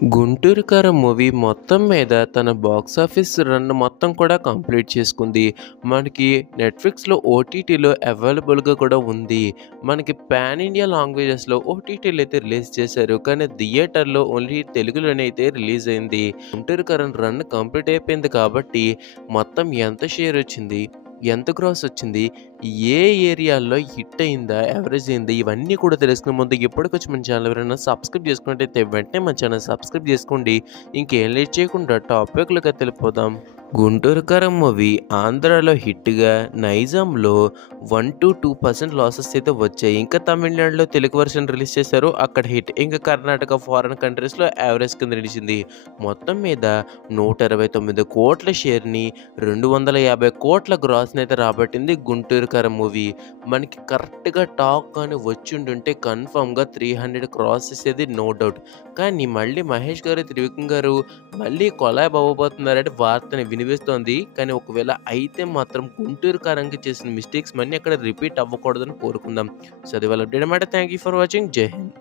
గుంటూరు కారం మూవీ మొత్తం మీద తన బాక్సాఫీస్ రన్ మొత్తం కూడా కంప్లీట్ చేసుకుంది. మనకి నెట్‌ఫ్లిక్స్‌లో ఓటీటీలో అవైలబుల్‌గా కూడా ఉంది. మనకి పాన్ ఇండియా లాంగ్వేజెస్‌లో ఓటీటీలో అయితే రిలీజ్ చేశారు. కానీ థియేటర్‌లో ఓన్లీ తెలుగులోనే అయితే రిలీజ్ అయింది. గుంటూరు కారం రన్ కంప్లీట్ అయిపోయింది కాబట్టి మొత్తం ఎంత షేర్ వచ్చింది? ఎంత గ్రాస్ వచ్చింది? ఏ ఏరియాల్లో హిట్ అయిందా? యావరేజ్ అయిందా? ఇవన్నీ కూడా తెలుసుకునే ముందు ఇప్పటికొచ్చి మన ఛానల్ ఎవరైనా సబ్స్క్రైబ్ చేసుకున్నట్టయితే వెంటనే మన ఛానల్ సబ్స్క్రైబ్ చేసుకోండి. ఇంకేం లేట్ చేయకుండా టాపిక్‌లోకి వెళ్ళిపోదాం. 'గుంటూరు కారం' మూవీ ఆంధ్రాలో హిట్‌గా, నైజాంలో 1-2% లాసెస్ అయితే వచ్చాయి. ఇంకా తమిళనాడులో తెలుగు వెర్షన్ రిలీజ్ చేశారు. అక్కడ హిట్. ఇంకా కర్ణాటక, ఫారెన్ కంట్రీస్‌లో యావరేజ్ కింద నిలిచింది. మొత్తం మీద 129 కోట్ల షేర్‌ని, 250 కోట్ల గ్రాస్‌ని అయితే రాబట్టింది 'గుంటూరు కారం' మూవీ. మనకి కరెక్ట్‌గా టాక్ గాని వచ్చుండుంటే కన్ఫర్మ్‌గా 300 క్రాస్ చేసేది నో డౌట్. కానీ మళ్ళీ మహేష్ గారు, త్రివిక్రమ్ గారు మళ్ళీ కొలాబ్ అవ్వబోతున్నారంటే వార్తని వినిపిస్తోంది. కానీ ఒకవేళ అయితే మాత్రం 'గుంటూరు కారం'కి చేసిన మిస్టేక్స్ మళ్ళీ అక్కడ రిపీట్ అవ్వకూడదని కోరుకుందాం. సో, అది వాళ్ళ అప్డేట్ అన్నమాట. Thank you for watching. జై హింద్.